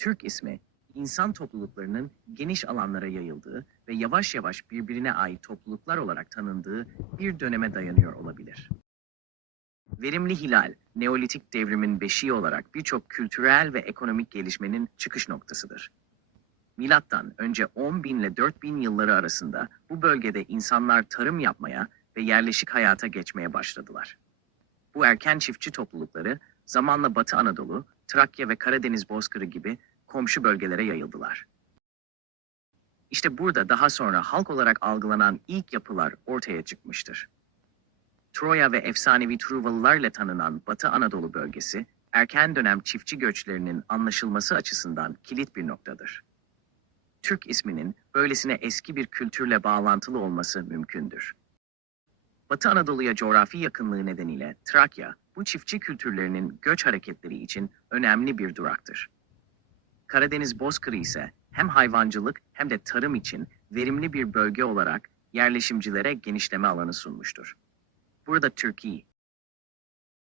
Türk ismi, insan topluluklarının geniş alanlara yayıldığı ve yavaş yavaş birbirine ait topluluklar olarak tanındığı bir döneme dayanıyor olabilir. Verimli hilal, Neolitik devrimin beşiği olarak birçok kültürel ve ekonomik gelişmenin çıkış noktasıdır. Milattan önce 10 bin ile 4 bin yılları arasında bu bölgede insanlar tarım yapmaya ve yerleşik hayata geçmeye başladılar. Bu erken çiftçi toplulukları zamanla Batı Anadolu, Trakya ve Karadeniz Bozkırı gibi komşu bölgelere yayıldılar. İşte burada daha sonra halk olarak algılanan ilk yapılar ortaya çıkmıştır. Troya ve efsanevi Truvalılarla tanınan Batı Anadolu bölgesi, erken dönem çiftçi göçlerinin anlaşılması açısından kilit bir noktadır. Türk isminin böylesine eski bir kültürle bağlantılı olması mümkündür. Batı Anadolu'ya coğrafi yakınlığı nedeniyle Trakya, bu çiftçi kültürlerinin göç hareketleri için önemli bir duraktır. Karadeniz Bozkırı ise hem hayvancılık hem de tarım için verimli bir bölge olarak yerleşimcilere genişleme alanı sunmuştur. Burada Türkiye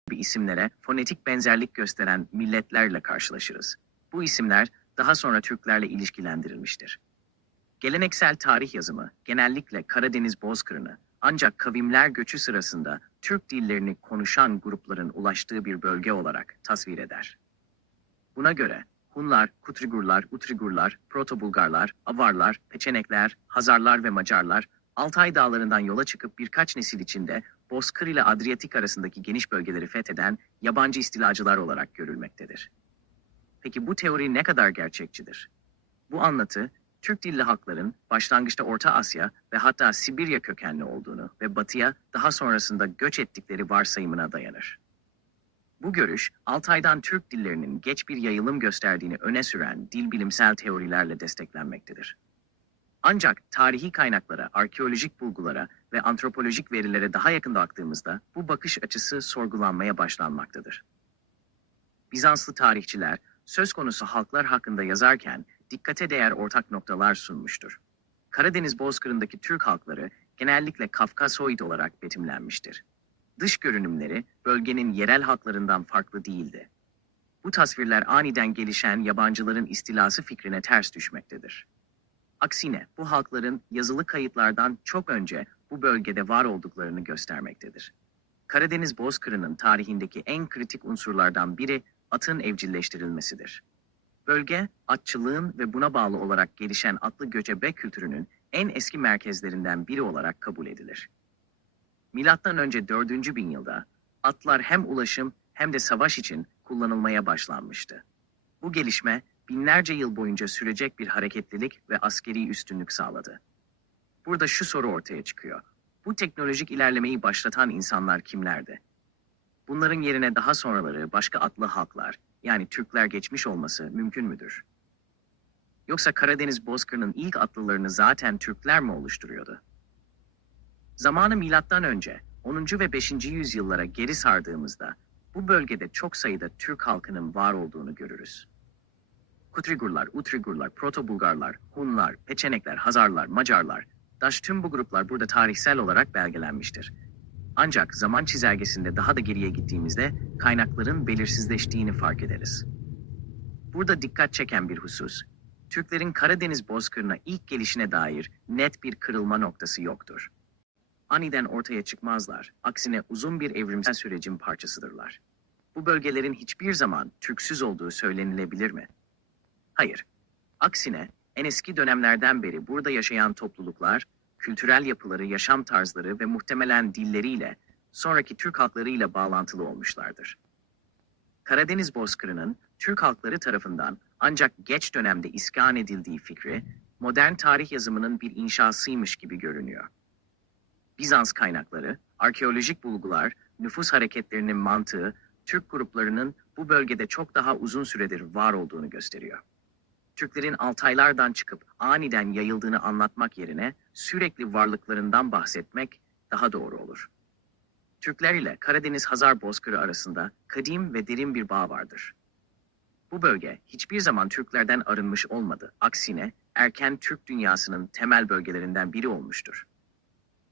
gibi isimlere fonetik benzerlik gösteren milletlerle karşılaşırız. Bu isimler daha sonra Türklerle ilişkilendirilmiştir. Geleneksel tarih yazımı genellikle Karadeniz Bozkırı'nı ancak kavimler göçü sırasında Türk dillerini konuşan grupların ulaştığı bir bölge olarak tasvir eder. Buna göre Hunlar, Kutrigurlar, Utrigurlar, Proto-Bulgarlar, Avarlar, Peçenekler, Hazarlar ve Macarlar Altay dağlarından yola çıkıp birkaç nesil içinde Bozkır ile Adriyatik arasındaki geniş bölgeleri fetheden yabancı istilacılar olarak görülmektedir. Peki bu teori ne kadar gerçekçidir? Bu anlatı, Türk dilli halkların başlangıçta Orta Asya ve hatta Sibirya kökenli olduğunu ve batıya daha sonrasında göç ettikleri varsayımına dayanır. Bu görüş, Altay'dan Türk dillerinin geç bir yayılım gösterdiğini öne süren dil bilimsel teorilerle desteklenmektedir. Ancak tarihi kaynaklara, arkeolojik bulgulara ve antropolojik verilere daha yakın baktığımızda bu bakış açısı sorgulanmaya başlanmaktadır. Bizanslı tarihçiler söz konusu halklar hakkında yazarken dikkate değer ortak noktalar sunmuştur. Karadeniz Bozkırı'ndaki Türk halkları genellikle Kafkasoid olarak betimlenmiştir. Dış görünümleri bölgenin yerel halklarından farklı değildi. Bu tasvirler aniden gelişen yabancıların istilası fikrine ters düşmektedir. Aksine bu halkların yazılı kayıtlardan çok önce bu bölgede var olduklarını göstermektedir. Karadeniz Bozkırı'nın tarihindeki en kritik unsurlardan biri atın evcilleştirilmesidir. Bölge, atçılığın ve buna bağlı olarak gelişen atlı göçebe kültürünün en eski merkezlerinden biri olarak kabul edilir. Milattan önce 4. bin yılda atlar hem ulaşım hem de savaş için kullanılmaya başlanmıştı. Bu gelişme binlerce yıl boyunca sürecek bir hareketlilik ve askeri üstünlük sağladı. Burada şu soru ortaya çıkıyor. Bu teknolojik ilerlemeyi başlatan insanlar kimlerdi? Bunların yerine daha sonraları başka atlı halklar, yani Türkler geçmiş olması mümkün müdür? Yoksa Karadeniz Bozkırı'nın ilk atlılarını zaten Türkler mi oluşturuyordu? Zamanı milattan önce 10. ve 5. yüzyıllara geri sardığımızda bu bölgede çok sayıda Türk halkının var olduğunu görürüz. Kutrigurlar, Utrigurlar, Proto-Bulgarlar, Hunlar, Peçenekler, Hazarlar, Macarlar, Daş tüm bu gruplar burada tarihsel olarak belgelenmiştir. Ancak zaman çizelgesinde daha da geriye gittiğimizde kaynakların belirsizleştiğini fark ederiz. Burada dikkat çeken bir husus, Türklerin Karadeniz bozkırına ilk gelişine dair net bir kırılma noktası yoktur. Aniden ortaya çıkmazlar, aksine uzun bir evrimsel sürecin parçasıdırlar. Bu bölgelerin hiçbir zaman Türksüz olduğu söylenilebilir mi? Hayır. Aksine en eski dönemlerden beri burada yaşayan topluluklar, kültürel yapıları, yaşam tarzları ve muhtemelen dilleriyle sonraki Türk halklarıyla bağlantılı olmuşlardır. Karadeniz Bozkırı'nın Türk halkları tarafından ancak geç dönemde iskan edildiği fikri, modern tarih yazımının bir inşasıymış gibi görünüyor. Bizans kaynakları, arkeolojik bulgular, nüfus hareketlerinin mantığı, Türk gruplarının bu bölgede çok daha uzun süredir var olduğunu gösteriyor. Türklerin Altaylardan çıkıp aniden yayıldığını anlatmak yerine sürekli varlıklarından bahsetmek daha doğru olur. Türkler ile Karadeniz Hazar Bozkırı arasında kadim ve derin bir bağ vardır. Bu bölge hiçbir zaman Türklerden arınmış olmadı. Aksine erken Türk dünyasının temel bölgelerinden biri olmuştur.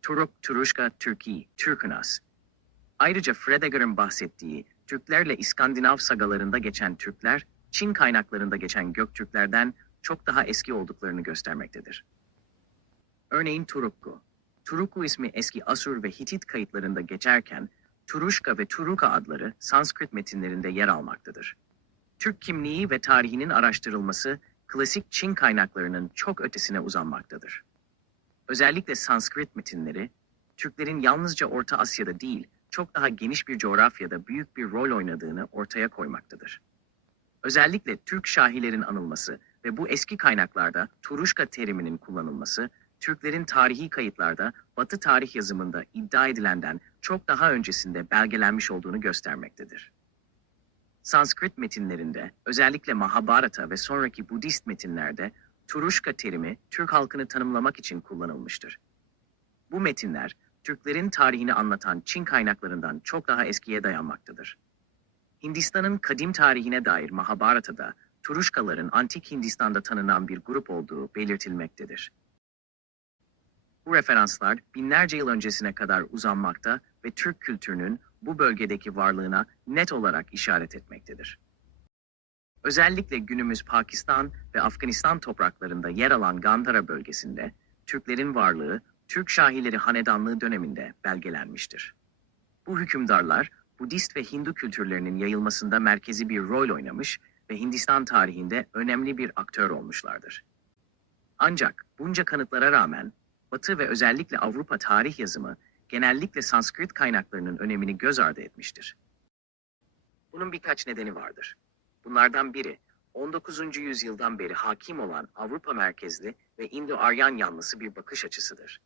Turuk, Turuşka, Türki, Türkünas. Ayrıca Fredegar'ın bahsettiği Türklerle İskandinav sagalarında geçen Türkler Çin kaynaklarında geçen Göktürklerden çok daha eski olduklarını göstermektedir. Örneğin Turukku. Turukku ismi eski Asur ve Hitit kayıtlarında geçerken Turuşka ve Turuka adları Sanskrit metinlerinde yer almaktadır. Türk kimliği ve tarihinin araştırılması klasik Çin kaynaklarının çok ötesine uzanmaktadır. Özellikle Sanskrit metinleri, Türklerin yalnızca Orta Asya'da değil, çok daha geniş bir coğrafyada büyük bir rol oynadığını ortaya koymaktadır. Özellikle Türk şahilerin anılması ve bu eski kaynaklarda Turuşka teriminin kullanılması, Türklerin tarihi kayıtlarda Batı tarih yazımında iddia edilenden çok daha öncesinde belgelenmiş olduğunu göstermektedir. Sanskrit metinlerinde, özellikle Mahabharata ve sonraki Budist metinlerde Turuşka terimi Türk halkını tanımlamak için kullanılmıştır. Bu metinler, Türklerin tarihini anlatan Çin kaynaklarından çok daha eskiye dayanmaktadır. Hindistan'ın kadim tarihine dair Mahabharata'da Turuşkaların antik Hindistan'da tanınan bir grup olduğu belirtilmektedir. Bu referanslar binlerce yıl öncesine kadar uzanmakta ve Türk kültürünün bu bölgedeki varlığına net olarak işaret etmektedir. Özellikle günümüz Pakistan ve Afganistan topraklarında yer alan Gandhara bölgesinde Türklerin varlığı Türk Şahileri Hanedanlığı döneminde belgelenmiştir. Bu hükümdarlar Budist ve Hindu kültürlerinin yayılmasında merkezi bir rol oynamış ve Hindistan tarihinde önemli bir aktör olmuşlardır. Ancak bunca kanıtlara rağmen Batı ve özellikle Avrupa tarih yazımı genellikle Sanskrit kaynaklarının önemini göz ardı etmiştir. Bunun birkaç nedeni vardır. Bunlardan biri 19. yüzyıldan beri hakim olan Avrupa merkezli ve Indo-Aryan yanlısı bir bakış açısıdır.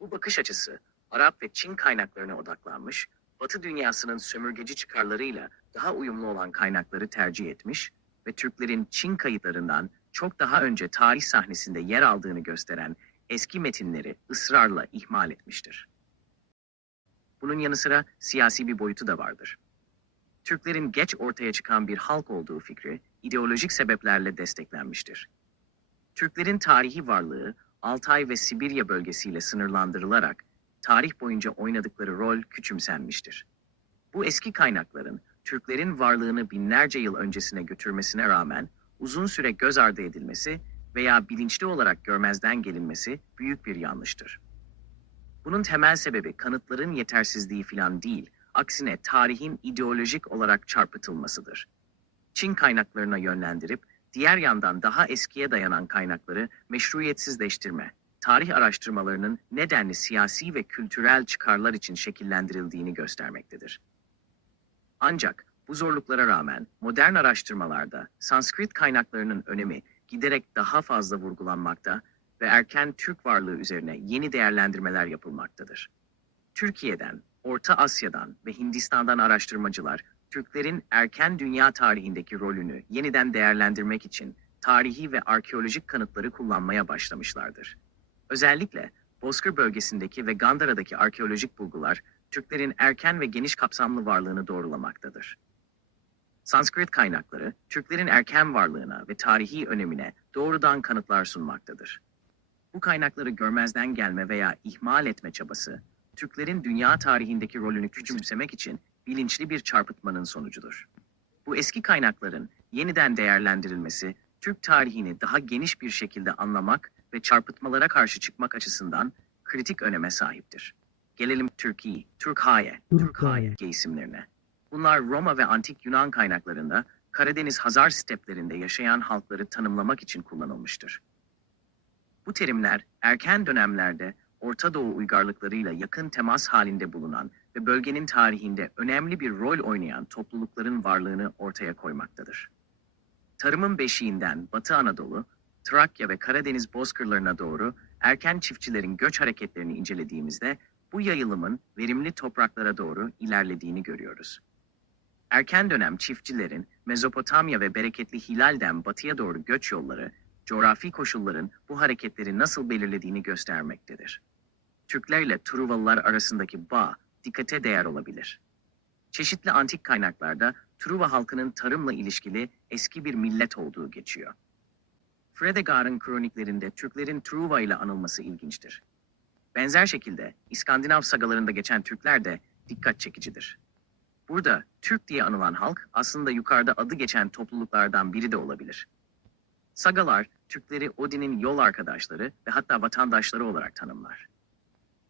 Bu bakış açısı Arap ve Çin kaynaklarına odaklanmış, Batı dünyasının sömürgeci çıkarlarıyla daha uyumlu olan kaynakları tercih etmiş ve Türklerin Çin kayıtlarından çok daha önce tarih sahnesinde yer aldığını gösteren eski metinleri ısrarla ihmal etmiştir. Bunun yanı sıra siyasi bir boyutu da vardır. Türklerin geç ortaya çıkan bir halk olduğu fikri ideolojik sebeplerle desteklenmiştir. Türklerin tarihi varlığı Altay ve Sibirya bölgesiyle sınırlandırılarak tarih boyunca oynadıkları rol küçümsenmiştir. Bu eski kaynakların Türklerin varlığını binlerce yıl öncesine götürmesine rağmen uzun süre göz ardı edilmesi veya bilinçli olarak görmezden gelinmesi büyük bir yanlıştır. Bunun temel sebebi kanıtların yetersizliği filan değil, aksine tarihin ideolojik olarak çarpıtılmasıdır. Çin kaynaklarına yönlendirip diğer yandan daha eskiye dayanan kaynakları meşruiyetsizleştirme, tarih araştırmalarının nedenli siyasi ve kültürel çıkarlar için şekillendirildiğini göstermektedir. Ancak bu zorluklara rağmen modern araştırmalarda Sanskrit kaynaklarının önemi giderek daha fazla vurgulanmakta ve erken Türk varlığı üzerine yeni değerlendirmeler yapılmaktadır. Türkiye'den, Orta Asya'dan ve Hindistan'dan araştırmacılar Türklerin erken dünya tarihindeki rolünü yeniden değerlendirmek için tarihi ve arkeolojik kanıtları kullanmaya başlamışlardır. Özellikle Bozkır bölgesindeki ve Gandara'daki arkeolojik bulgular Türklerin erken ve geniş kapsamlı varlığını doğrulamaktadır. Sanskrit kaynakları Türklerin erken varlığına ve tarihi önemine doğrudan kanıtlar sunmaktadır. Bu kaynakları görmezden gelme veya ihmal etme çabası, Türklerin dünya tarihindeki rolünü küçümsemek için bilinçli bir çarpıtmanın sonucudur. Bu eski kaynakların yeniden değerlendirilmesi, Türk tarihini daha geniş bir şekilde anlamak ve çarpıtmalara karşı çıkmak açısından kritik öneme sahiptir. Gelelim Türkiye, Türkhaye, Türkhaye isimlerine. Bunlar Roma ve antik Yunan kaynaklarında Karadeniz Hazar steplerinde yaşayan halkları tanımlamak için kullanılmıştır. Bu terimler erken dönemlerde Orta Doğu uygarlıklarıyla yakın temas halinde bulunan ve bölgenin tarihinde önemli bir rol oynayan toplulukların varlığını ortaya koymaktadır. Tarımın beşiğinden Batı Anadolu, Trakya ve Karadeniz bozkırlarına doğru erken çiftçilerin göç hareketlerini incelediğimizde bu yayılımın verimli topraklara doğru ilerlediğini görüyoruz. Erken dönem çiftçilerin Mezopotamya ve bereketli Hilal'den batıya doğru göç yolları, coğrafi koşulların bu hareketleri nasıl belirlediğini göstermektedir. Türkler ile Truvalılar arasındaki bağ dikkate değer olabilir. Çeşitli antik kaynaklarda Truva halkının tarımla ilişkili eski bir millet olduğu geçiyor. Fredegar'ın kroniklerinde Türklerin Truva ile anılması ilginçtir. Benzer şekilde İskandinav sagalarında geçen Türkler de dikkat çekicidir. Bu Burada Türk diye anılan halk aslında yukarıda adı geçen topluluklardan biri de olabilir. Sagalar, Türkleri Odin'in yol arkadaşları ve hatta vatandaşları olarak tanımlar.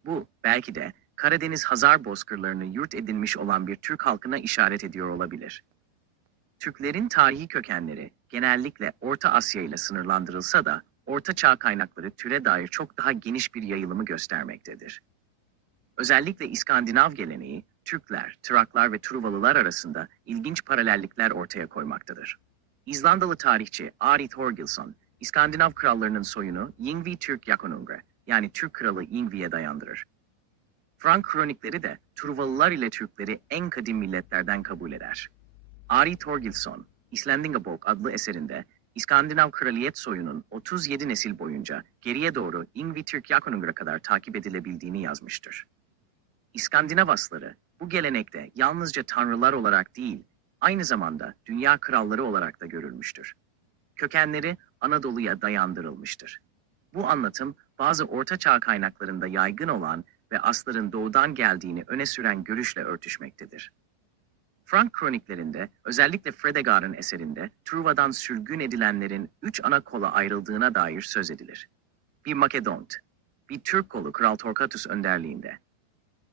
Bu belki de Karadeniz Hazar bozkırlarını yurt edinmiş olan bir Türk halkına işaret ediyor olabilir. Türklerin tarihi kökenleri genellikle Orta Asya ile sınırlandırılsa da Orta Çağ kaynakları türe dair çok daha geniş bir yayılımı göstermektedir. Özellikle İskandinav geleneği Türkler, Traklar ve Truvalılar arasında ilginç paralellikler ortaya koymaktadır. İzlandalı tarihçi Ari Thorgilsson, İskandinav krallarının soyunu Yngvi Türk Yakonungre yani Türk kralı Yngvi'ye dayandırır. Frank kronikleri de Truvalılar ile Türkleri en kadim milletlerden kabul eder. Ari Thorgilsson, Islandingabok adlı eserinde İskandinav kraliyet soyunun 37 nesil boyunca geriye doğru Yngvi Türk Yakonungra kadar takip edilebildiğini yazmıştır. İskandinav asları bu gelenekte yalnızca tanrılar olarak değil, aynı zamanda dünya kralları olarak da görülmüştür. Kökenleri Anadolu'ya dayandırılmıştır. Bu anlatım bazı Orta Çağ kaynaklarında yaygın olan ve asların doğudan geldiğini öne süren görüşle örtüşmektedir. Frank kroniklerinde, özellikle Fredegar'ın eserinde, Truva'dan sürgün edilenlerin üç ana kola ayrıldığına dair söz edilir. Bir Makedont, bir Türk kolu Kral Torkatus önderliğinde,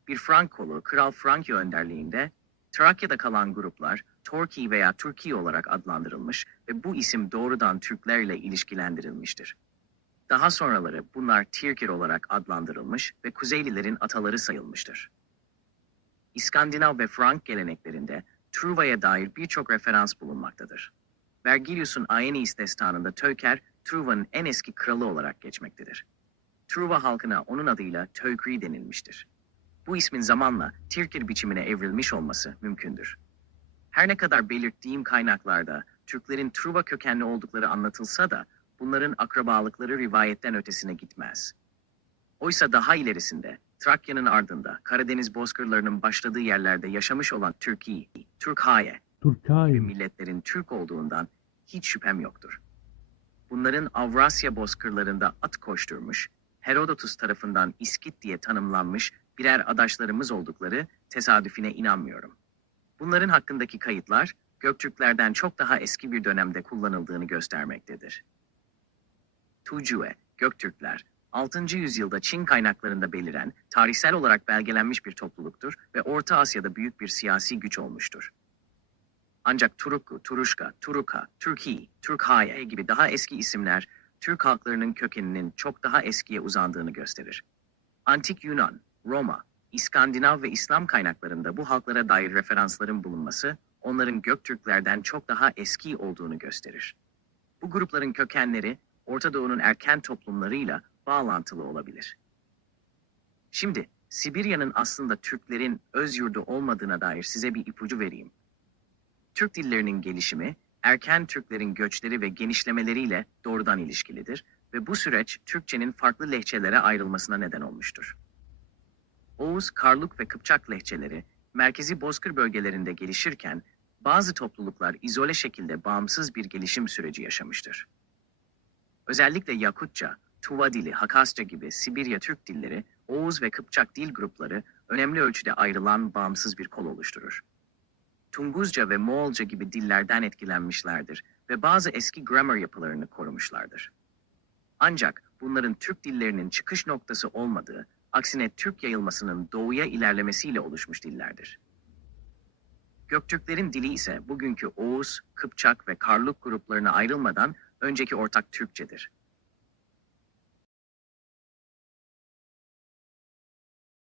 bir Frank kolu Kral Frankio önderliğinde, Trakya'da kalan gruplar Torki veya Türkiye olarak adlandırılmış ve bu isim doğrudan Türklerle ilişkilendirilmiştir. Daha sonraları bunlar Tirkir olarak adlandırılmış ve Kuzeylilerin ataları sayılmıştır. İskandinav ve Frank geleneklerinde Truva'ya dair birçok referans bulunmaktadır. Vergilius'un Aeneis destanında Töker, Truva'nın en eski kralı olarak geçmektedir. Truva halkına onun adıyla Tökri denilmiştir. Bu ismin zamanla Tirkir biçimine evrilmiş olması mümkündür. Her ne kadar belirttiğim kaynaklarda Türklerin Truva kökenli oldukları anlatılsa da bunların akrabalıkları rivayetten ötesine gitmez. Oysa daha ilerisinde Trakya'nın ardında Karadeniz bozkırlarının başladığı yerlerde yaşamış olan Türkiye, Türkhaye Turkay. milletlerin Türk olduğundan hiç şüphem yoktur. Bunların Avrasya bozkırlarında at koşturmuş, Herodotus tarafından İskit diye tanımlanmış birer adaşlarımız oldukları tesadüfine inanmıyorum. Bunların hakkındaki kayıtlar Göktürklerden çok daha eski bir dönemde kullanıldığını göstermektedir. Tucue, Göktürkler, 6. yüzyılda Çin kaynaklarında beliren, tarihsel olarak belgelenmiş bir topluluktur ve Orta Asya'da büyük bir siyasi güç olmuştur. Ancak Turukku, Turuşka, Turuka, Türki, Türkhaye gibi daha eski isimler Türk halklarının kökeninin çok daha eskiye uzandığını gösterir. Antik Yunan, Roma, İskandinav ve İslam kaynaklarında bu halklara dair referansların bulunması, onların Göktürklerden çok daha eski olduğunu gösterir. Bu grupların kökenleri, Orta Doğu'nun erken toplumlarıyla bağlantılı olabilir. Şimdi, Sibirya'nın aslında Türklerin öz yurdu olmadığına dair size bir ipucu vereyim. Türk dillerinin gelişimi, erken Türklerin göçleri ve genişlemeleriyle doğrudan ilişkilidir ve bu süreç Türkçenin farklı lehçelere ayrılmasına neden olmuştur. Oğuz, Karluk ve Kıpçak lehçeleri merkezi bozkır bölgelerinde gelişirken bazı topluluklar izole şekilde bağımsız bir gelişim süreci yaşamıştır. Özellikle Yakutça, Tuva dili, Hakasça gibi Sibirya Türk dilleri, Oğuz ve Kıpçak dil grupları önemli ölçüde ayrılan bağımsız bir kol oluşturur. Tunguzca ve Moğolca gibi dillerden etkilenmişlerdir ve bazı eski grammar yapılarını korumuşlardır. Ancak bunların Türk dillerinin çıkış noktası olmadığı, aksine Türk yayılmasının doğuya ilerlemesiyle oluşmuş dillerdir. Göktürklerin dili ise bugünkü Oğuz, Kıpçak ve Karluk gruplarına ayrılmadan önceki ortak Türkçedir.